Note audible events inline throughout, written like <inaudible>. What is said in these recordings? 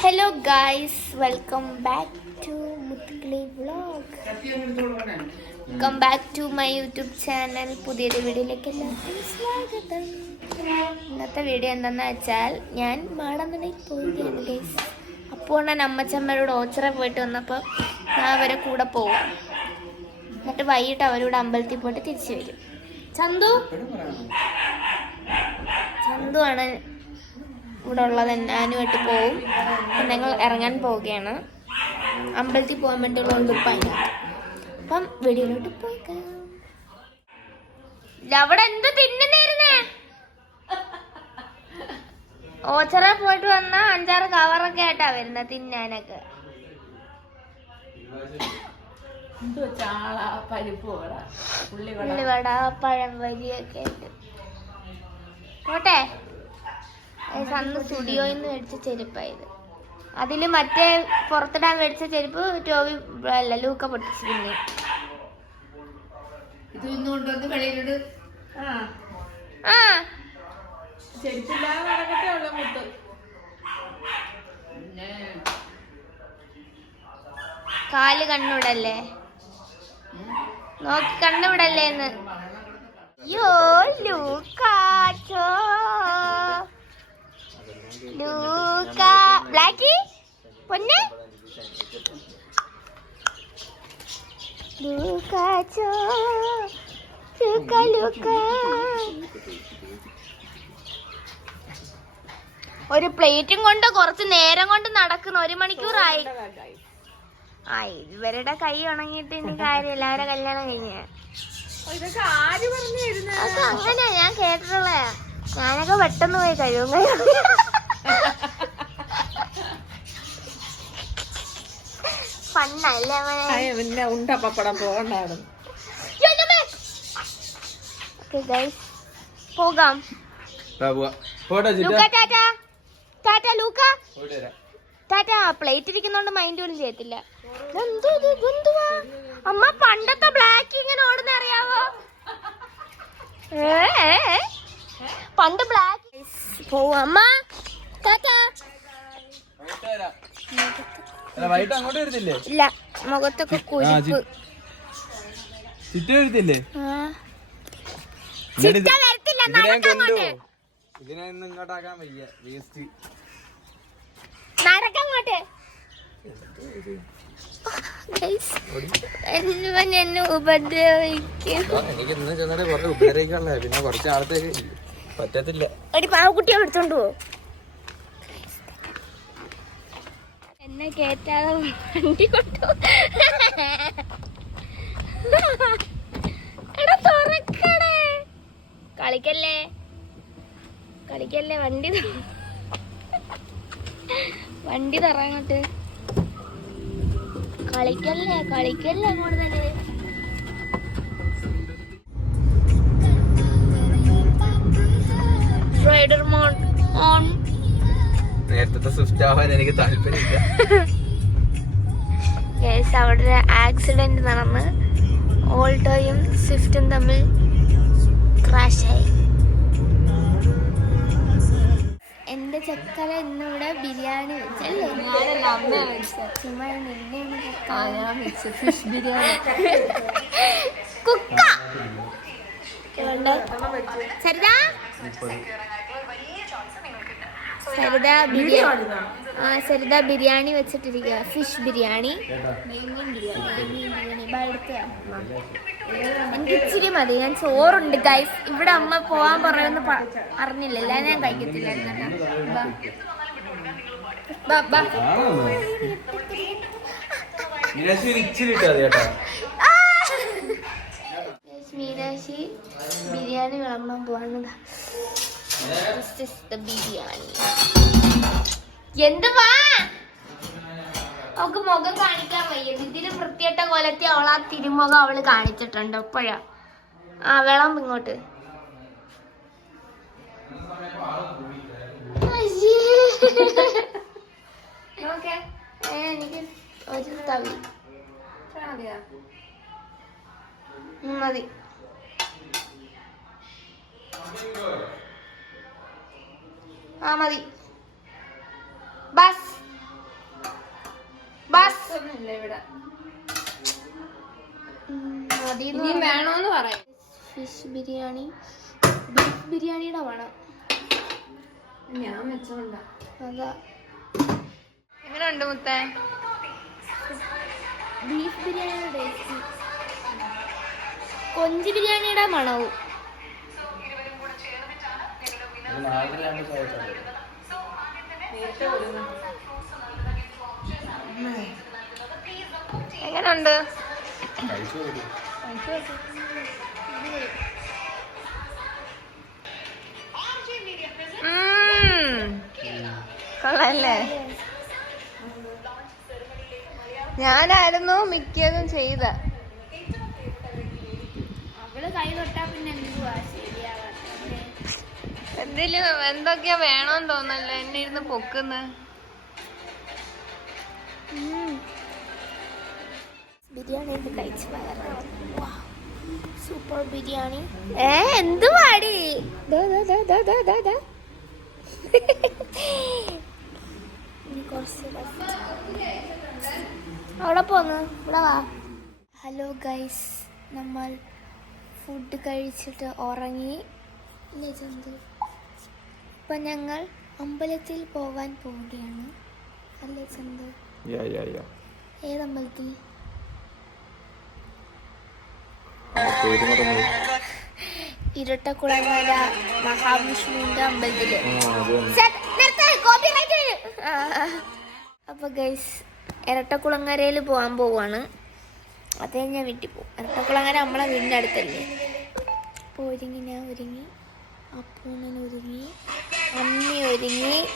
Hello guys welcome back to Muthukkili vlog welcome back to my YouTube channel പുതിയൊരു വീഡിയോയിലേക്ക് എല്ലാവർക്കും സ്വാഗതം. ഇന്നത്തെ വീഡിയോ എന്താണെന്ന് വെച്ചാൽ ഞാൻ മാളന്നുണ്ടെങ്കിൽ പോവുകയാണ് ഗൈസ് അപ്പോൾ ഞാൻ അമ്മച്ചമ്മരോട് ഓച്ചറ പോയിട്ട് വന്നപ്പോൾ ഞാൻ അവരെ കൂടെ പോവാം. എന്നിട്ട് വൈകിട്ട് അവരോട് അമ്പലത്തിൽ പോയിട്ട് തിരിച്ചു വരും. ചന്തു? ചന്തു ആണ് ഇവിടെ ഉള്ളത് ഞാനുമായിട്ട് പോവും. ഞങ്ങൾ ഇറങ്ങാൻ പോവുകയാണ്. അമ്പലത്തിൽ പോകാൻ വേണ്ടിയുള്ള പൈന അപ്പം വെടിയിലോട്ട് പോയിക്കാം. അവിടെ എന്ത് തിന്നുന്നേരുന്നേ? ഓച്ചറ പോയിട്ട് വന്ന അഞ്ചാറ് കവറൊക്കെ ആയിട്ടാ വരുന്നത് തിന്നാനൊക്കെ. ഉള്ളിവട ഉള്ളിവട പഴം വരിയൊക്കെ ഉണ്ട്. പോട്ടെ? അന്ന് സ്റ്റുഡിയോയിൽ നിന്ന് മേടിച്ച ചെരുപ്പായത്. അതിൽ മറ്റേ പുറത്തിടാൻ മേടിച്ച ചെരുപ്പ് ടോവി അല്ല ലൂക്ക പൊട്ടിച്ചു പിന്നെ ഇത് ഇന്ന് കൊണ്ടുവന്ന് വെളിയിലിട്. ആ. ചെരുപ്പില്ലാതെ ഉള്ള മുത്ത്. കാൽ കണ്ണുവിടല്ലേ? നോക്കി കണ്ണുവിടല്ലേ എന്ന് യോ ലൂക്കാച്ചോ. ലൂക്ക ബ്ലാക്കി പൊന്നെ? ലൂക്കാച്ചോ ലൂക്ക ലൂക്ക. ഒരു പ്ലേറ്റും കൊണ്ട് കുറച്ച് നേരം കൊണ്ട് നടക്കുന്ന. ഒരു മണിക്കൂറായി. ആ ഇവരുടെ കൈ ഉണങ്ങിയിട്ട് ഇനി കാര്യം എല്ലാവരും കല്യാണം കഴിഞ്ഞ. അങ്ങനെയാ ഞാൻ കേട്ടിട്ടുള്ള ഞാനൊക്കെ പെട്ടെന്ന് പോയി കഴിയും പിന്നെ ഉണ്ട പപ്പടം പോകണ്ടായിരുന്നു പോകാം. ടാറ്റ. ടാറ്റ ലൂക്ക. പോയിട്ട് ടാറ്റ പ്ലേറ്റ് ഇരിക്കുന്നോണ്ട് മൈൻഡ് പോലും ചെയ്യത്തില്ല. അമ്മ പണ്ടത്തെ ബ്ലാക്ക് ഇങ്ങനെ ഓടുന്ന അറിയാവോ. പണ്ട് ബ്ലാക്ക് പോവാ അമ്മ. വൈകിട്ട് അങ്ങോട്ട് ഇല്ല മുഖത്തൊക്കെ കുരിപ്പ്. ചുറ്റ വരുത്തില്ലേ? ഇതിനെ ഇങ്ങോട്ടാക്കാൻ വയ്യ വേസ്റ്റ്. എന്നെ ഉപദ്രവിക്കും. എനിക്ക് ഇന്ന് ചെന്നിട്ട് കുറച്ച് ഉപദ്രവിക്കാനുള്ള പിന്നെ കുറച്ച് ആളത്തേക്ക് പറ്റത്തില്ല. ഒരു പാവക്കുട്ടിയെ എടുത്തോണ്ട് പോ. എന്നെ കേറ്റാതെ വണ്ടി കൊണ്ടു. എടാ തുറക്കടേ. കളിക്കല്ലേ? കളിക്കല്ലേ? വണ്ടി വണ്ടി തറങ്ങോട്ട് കളിക്കല്ലേ? കളിക്കല്ലേ അങ്ങോട്ട് റൈഡർ നേരത്തെ ആവാൻ എനിക്ക് താല്പര്യമില്ല. <laughs> കേസ് അവിടെ ഒരു ആക്സിഡന്റ് നടന്ന് ഓൾട്ടോയും സ്വിഫ്റ്റും തമ്മിൽ ക്രാഷായി എന്റെ ചക്കര ഇന്നിവിടെ ബിരിയാണി വെച്ചല്ലേ ചുമ്മാ നിന്നെ. ഫിഷ് ബിരിയാണി. കുക്ക. സരിത സരിത ബിരിയാണി ആ സരിത ബിരിയാണി വെച്ചിട്ടിരിക്കുക ഫിഷ് ബിരിയാണി. എനിക്ക് ഇച്ചിരി മതി. ഞാൻ ചോറുണ്ട് ഗൈസ് ഇവിടെ അമ്മ പോവാൻ പറയുമെന്ന് അറിഞ്ഞില്ല. അറിഞ്ഞില്ലല്ല ഞാൻ കഴിക്കത്തില്ല. ബിരിയാണി വിളമ്പാൻ പോവാണതാ This is the ബിരിയാണി എന്തുവാ? അവക്ക് മുഖം കാണിക്കാൻ വയ്യ. ഇതിന് വൃത്തിയിട്ട കൊലത്തി അവൾ ആ തിരുമുഖം അവൾ കാണിച്ചിട്ടുണ്ട് എപ്പോഴാ ആ വിളം ഇങ്ങോട്ട്. എനിക്ക് ഒരു തവി. മതി. ആ മതി. ബസ്. ബസ്. ഇവിടെ. ഇനിയും വേണോന്ന് പറയാം. ഫിഷ് ബിരിയാണി. ബീഫ് ബിരിയാണിയുടെ വേണം. ഞാൻ വെച്ചോണ്ടാ അതാ. എങ്ങനെയുണ്ട് മുത്തേ? ബീഫ് ബിരിയാണിയുടെ ടേസ്റ്റ്. കൊഞ്ച് ബിരിയാണിയുടെ മണവും. എങ്ങനെയുണ്ട് കൊള്ളല്ലേ? ഞാനായിരുന്നു മിക്കതും ചെയ്ത അവൾ കൈ തൊട്ടാ പിന്നെ എന്തുവാ? എന്തെങ്കിലും എന്തൊക്കെയാ വേണോന്ന് തോന്നല്ലോ? എന്നെ ഇരുന്ന് പൊക്കുന്ന. ബിരിയാണി കഴിച്ച് സൂപ്പർ ബിരിയാണി. ഏ എന്തുവാടി ദാ, ദാ, ദാ, ദാ, ദാ, ദാ, ദാ. ഇനി കുറച്ച് rest. അവിടെ പോന്ന്. ഇവിടെ വാ. ഹലോ ഗൈസ് നമ്മൾ ഫുഡ് കഴിച്ചിട്ട് ഉറങ്ങി. ഇല്ലേ ഇപ്പം ഞങ്ങൾ അമ്പലത്തിൽ പോകാൻ പോവുകയാണ്. അല്ലേ ചന്തു? പേര് മറന്നു ഇരട്ടക്കുളങ്ങര മഹാവിഷ്ണുവിന്റെ അമ്പലത്തിൽ അപ്പൊ ഗൈസ് ഇരട്ടക്കുളങ്ങരയിൽ പോകാൻ പോവാണ്. അത് ഞാൻ വീട്ടിൽ പോകും ഇരട്ടക്കുളങ്ങര നമ്മളെ വീടിന്റെ അടുത്തല്ലേ? അപ്പോൾ ഒരുങ്ങി ഞാൻ ഒരുങ്ങി. അപ്പൂണൻ ഒരുങ്ങി. അമ്മി ഒരുങ്ങി.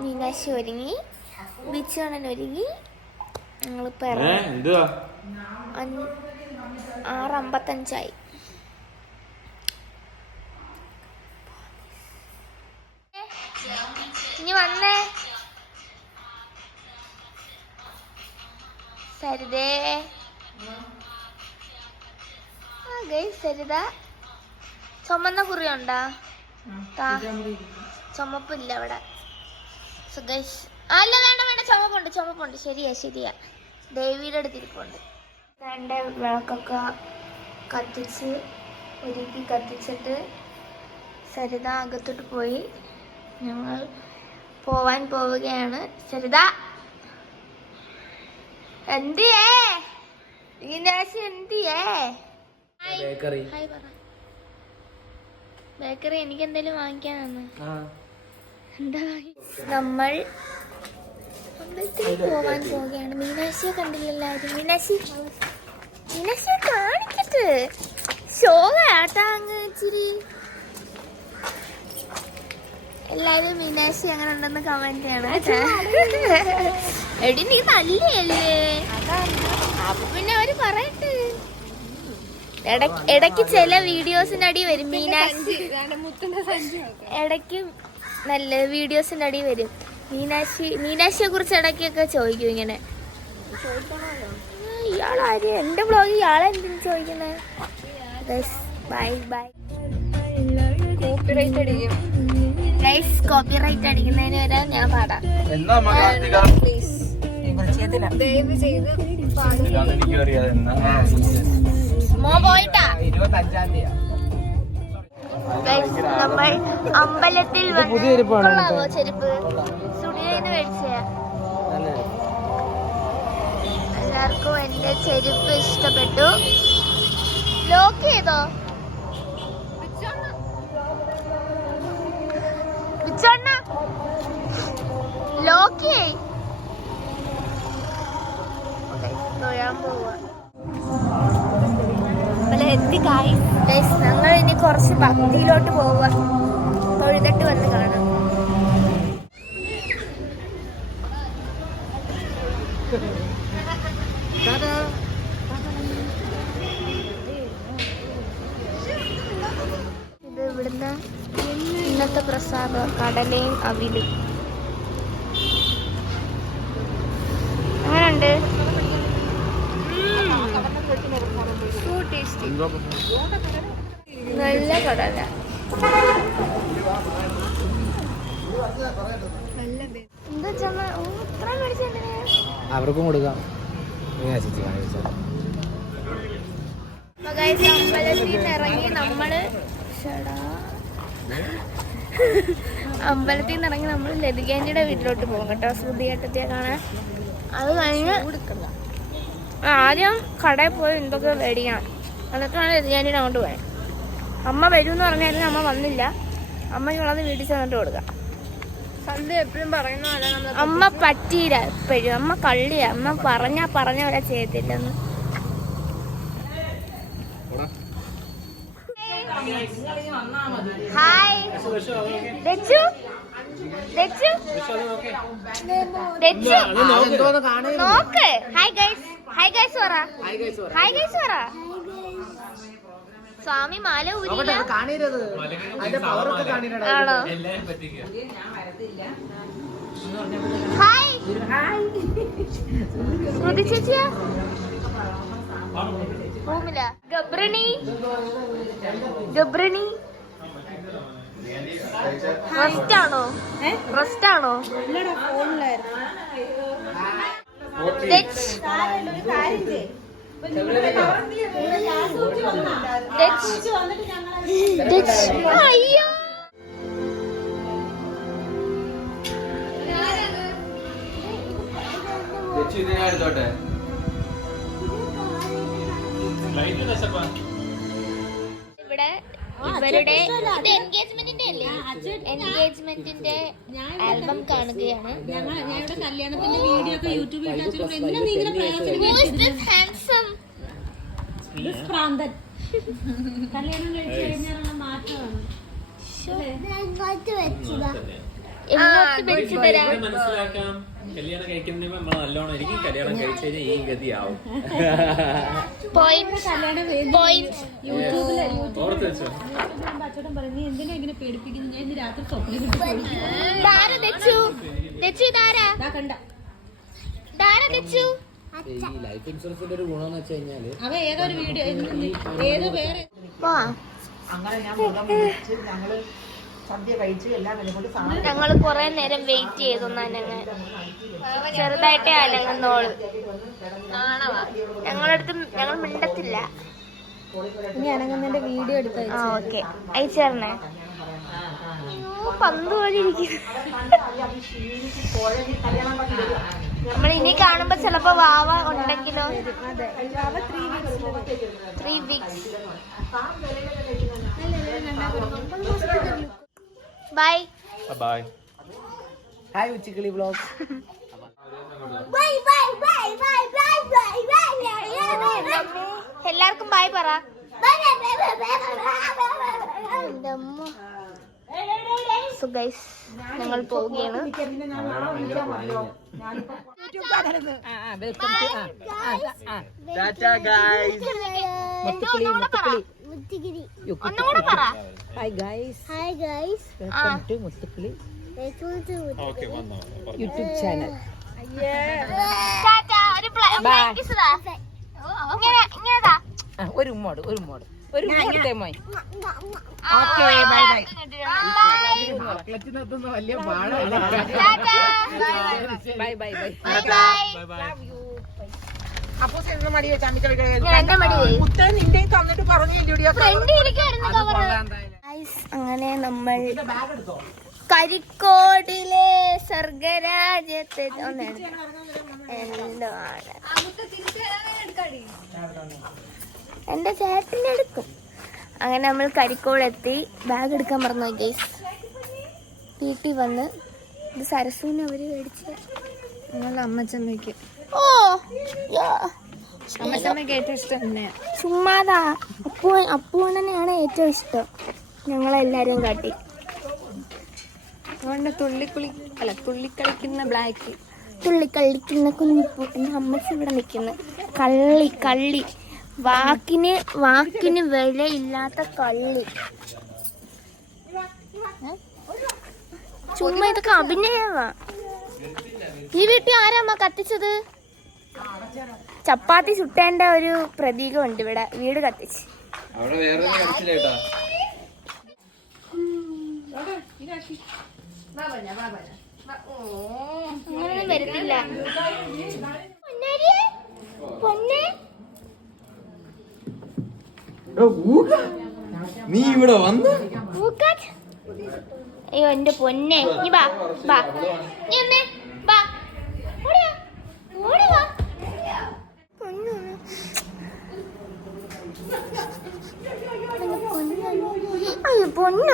മീനാശി ഒരുങ്ങി. ബിച്ചോണൻ ഒരുങ്ങി. ഞങ്ങൾ ആറ് അമ്പത്തഞ്ചായി. ഇനി വന്നേ. സരിതേ. സരിത ചുമന്ന കുറിയുണ്ടാ? ചുമപ്പില്ല അവിടെ ആ, അല്ല വേണ്ട വേണ്ട ചുമപ്പുണ്ട് ചുമപ്പുണ്ട്. ശരിയാ ശരിയാ. ദേവിയുടെ അടുത്തിരിപ്പുണ്ട്. വേണ്ട വിളക്കൊക്കെ കത്തിച്ച് ഒരുക്കി കത്തിച്ചിട്ട് സരിത അകത്തോട്ട് പോയി. ഞങ്ങൾ പോവാൻ പോവുകയാണ്. സരിത എന്തിയേ? ഈനാശി എന്തിയേ? ബേക്കറി. ബേക്കറി എനിക്ക് എന്തെങ്കിലും വാങ്ങിക്കാനാണ് എന്താ? നമ്മൾ പോവാൻ പോവുകയാണ്. മീനാശിയെ കണ്ടില്ലല്ലോ ആരും. മീനാശി മീനാക്ഷിയെ കാണിക്കട്ട്. അങ്ങ് ഇച്ചിരി. എല്ലാവരും മീനാശി അങ്ങനെ ഉണ്ടെന്ന് കമന്റ് ചെയ്യണം. എടി നീ നല്ലയല്ലേ? അപ്പൊ പിന്നെ അവർ പറയട്ടെ. ഇടയ്ക്ക് ഇടയ്ക്ക് ചില വീഡിയോസിന്റെ അടി വരും മീനാക്ഷി. ഇടയ്ക്ക് നല്ല വീഡിയോസിന്റെ അടി വരും. മീനാക്ഷി മീനാക്ഷിയെ കുറിച്ച് ഇടയ്ക്കൊക്കെ ചോദിക്കും ഇങ്ങനെ. ഇയാളാര്? എന്റെ ബ്ലോഗ് ഇയാളെന്തിനു ചോദിക്കുന്നത് ബൈ ബൈ കോപ്പിറൈറ്റ് അടിക്കും. ഗൈസ് കോപ്പിറൈറ്റ് അടിക്കുന്നതിന് വരെ ഞാൻ പാടാം. ദയവ് ചെയ്ത് മോ പോയിട്ടാ. നമ്മൾ അമ്പലത്തിൽ വന്ന് ചെരുപ്പ്? സ്റ്റുഡിയോന്ന് മേടിച്ചയാ എല്ലാവർക്കും എന്റെ ചെരുപ്പ് ഇഷ്ടപ്പെട്ടു. ലോക്ക് ചെയ്തോ? ലോക്ക് ചെയ് തൊഴാൻ പോവാ. എത്തി ഗൈസ് ഞങ്ങൾ ഇനി കുറച്ച് ഭക്തിയിലോട്ട് പോവുക. തൊഴുതിട്ട് വന്ന് കാണാം. ഇത് ഇവിടുന്ന് ഇന്നത്തെ പ്രസാദം കടലയും അവിലും. അങ്ങനുണ്ട് ടേസ്റ്റി നല്ല കടല അവർക്കും കൊടുക്കാം അമ്പലത്തിൽ ഇറങ്ങി നമ്മൾ അമ്പലത്തിൽ നിന്ന് ഇറങ്ങി നമ്മൾ ലതികാന്റിയുടെ വീട്ടിലോട്ട് പോകും കേട്ടോ. ശ്രുതിയേട്ടത്തെ കാണാൻ. അത് കഴിഞ്ഞ് ആദ്യം കടയിൽ പോയി എന്തൊക്കെ മേടിക്കണം എന്നിട്ടാണ് ലതികാന്റിയുടെ അങ്ങോട്ട് പോയത്. അമ്മ വരും എന്ന് പറഞ്ഞാലും അമ്മ വന്നില്ല. അമ്മയ്ക്കുള്ളത് വീട്ടിൽ ചെന്നിട്ട് കൊടുക്കാം. എപ്പോഴും പറയുന്ന അമ്മ പറ്റിയില്ല എപ്പോഴും. അമ്മ കള്ളിയാ. അമ്മ പറഞ്ഞാ പറഞ്ഞ പോലെ ചെയ്യത്തില്ലെന്ന്. ഹായ്. ദച്ചു നോക്ക്. Hi guys. ഹായ് ഗൈസ് പറ ഹായ് ഗൈസ് പറ സ്വാമി മാല ഊരില്ല ആണോ? ഹായ് ശ്രുതി ചേച്ചിയാ? റൂമില. ഗബ്രണി? ഗബ്രണി? റെസ്റ്റ് ആണോ റെസ്റ്റ് ആണോ ദച്ച്. അയ്യോ. എടുത്തോട്ടെ ഇവിടെ ഇവരുടെ എൻഗേജ്മെന്റിന്റെ ആൽബം കാണുകയാണ്. മനസ്സിലാക്കാം കല്യാണം കഴിക്കുന്നതിന് നമ്മൾ നല്ലോണം ഇരിക്കും കല്യാണം കഴിച്ചു കഴിഞ്ഞാൽ ഈ ഗതിയാവും. ഓർത്ത് വെച്ചോ. ഞാൻ ഈ ലൈഫ് ഇൻഷുറൻസിന്റെ ഒരു ഗുണം എന്ന് വെച്ച് കഴിഞ്ഞാൽ അവ ഏതോ ഒരു വീഡിയോ എല്ലാം വേറെ വാ ഞങ്ങൾ കൊറേ നേരം വെയിറ്റ് ചെയ്തു ചെറുതായിട്ടേ അനങ്ങുന്നോൾ ഞങ്ങളടുത്ത് ഞങ്ങൾ മിണ്ടത്തില്ല ഇനി അനങ്ങുന്നതിന്റെ വീഡിയോ എടുത്ത് ആ ഓക്കെ അയച്ചേരണേ പന്ത് പോലെ നമ്മളിനി നമ്മൾ ഇനി കാണുമ്പോ ചിലപ്പോ വാവ ഉണ്ടെങ്കിലോ three weeks bye bye hi ഉച്ചിക്കിളി blog എല്ലാവർക്കും ബൈ പറ guys, ഞങ്ങൾ പോവുകയാണ് Muthukkili Muthukkili hi guys hi guys welcome to Muthukkili. Okay വന്നോ യൂട്യൂബ് ചാനൽ. ഒരു ഇങ്ങനെതാ. ഒരു ഉമ്മോട് ഒരു ഉമ്മോട് ഒരു ഉമ്മോടത്തെ മോയ് ഓക്കേ ബൈ ബൈ വലിയ ബൈ ബൈ ബൈ ബൈ അപ്പൊ എന്റെ മടി നിന്റെ തന്നിട്ട് പറഞ്ഞു അങ്ങനെ നമ്മൾ കരിക്കോടിലെ സ്വർഗരാജ്യത്ത് എന്താണ് എന്റെ ചേട്ടന്റെ എടുക്കും. അങ്ങനെ നമ്മൾ കരിക്കോളെത്തി ബാഗ് എടുക്കാൻ പറഞ്ഞു ഗേസ് വീട്ടിൽ വന്ന് ഇത് സരസുവിന് അവർ മേടിച്ച് ഞങ്ങളുടെ അമ്മച്ചമ്മയ്ക്ക് ചുമ്മാതാ. അപ്പു അപ്പുവണ്ണനെയാണ് ഏറ്റവും ഇഷ്ടം. ഞങ്ങളെല്ലാരും കാട്ടി. അതുകൊണ്ട് തുള്ളിക്കുളി അല്ല തുള്ളിക്കളിക്കുന്ന ബ്ലാക്ക് തുള്ളിക്കളിക്കുന്ന കുഞ്ഞിപ്പൂ. എന്റെ അമ്മച്ചി ഇവിടെ നിൽക്കുന്നു. കള്ളി കള്ളി. വാക്കിന് വാക്കിന് വിലയില്ലാത്ത കള്ളി? ചുമ്മാ ഇതൊക്കെ അഭിനയമാ ഈ വീട്ടിൽ ആരാമ്മ കത്തിച്ചത്? ചപ്പാത്തി ചുട്ടേന്റെ ഒരു പ്രതീകമുണ്ട് ഇവിടെ. വീട് കത്തിച്ച്. അവിടെ വേറെ അങ്ങനൊന്നും നീ ഇവിടെ വന്ന്. അയ്യോ എന്റെ പൊന്നെ. നീ ബാ ബാ നീ ഒന്നേ ബാ ഓടി വാ. ഓടി വാ പൊന്നു. അയ്യോ പൊന്നു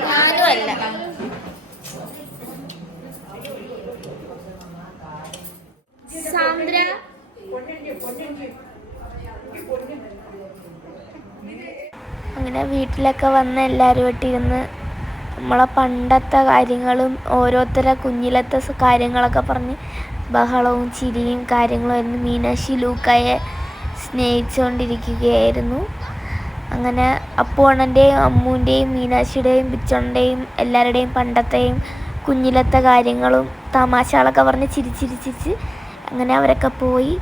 ഞാനും അല്ല സാന്ദ്ര അങ്ങനെ വീട്ടിലൊക്കെ വന്ന് എല്ലാവരുമായിട്ട് ഇരുന്ന് നമ്മളെ പണ്ടത്തെ കാര്യങ്ങളും ഓരോരുത്തരെ കുഞ്ഞിലത്തെ കാര്യങ്ങളൊക്കെ പറഞ്ഞ് ബഹളവും ചിരിയും കാര്യങ്ങളുമായിരുന്നു മീനാക്ഷി ലൂക്കായെ സ്നേഹിച്ചുകൊണ്ടിരിക്കുകയായിരുന്നു. അങ്ങനെ അപ്പുവണ്ണന്റെയും അമ്മൂന്റെയും മീനാക്ഷിയുടെയും ബിച്ചോണ്ടേയും എല്ലാവരുടെയും പണ്ടത്തെയും കുഞ്ഞിലത്തെ കാര്യങ്ങളും തമാശകളൊക്കെ പറഞ്ഞ് ചിരിച്ചിരിച്ചിരിച്ച് അങ്ങനെ അവരൊക്കെ പോയി.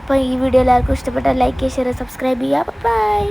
അപ്പോൾ ഈ വീഡിയോ എല്ലാവർക്കും ഇഷ്ടപ്പെട്ട ലൈക്ക് ഷെയർ സബ്സ്ക്രൈബ് ചെയ്യുക. ബൈ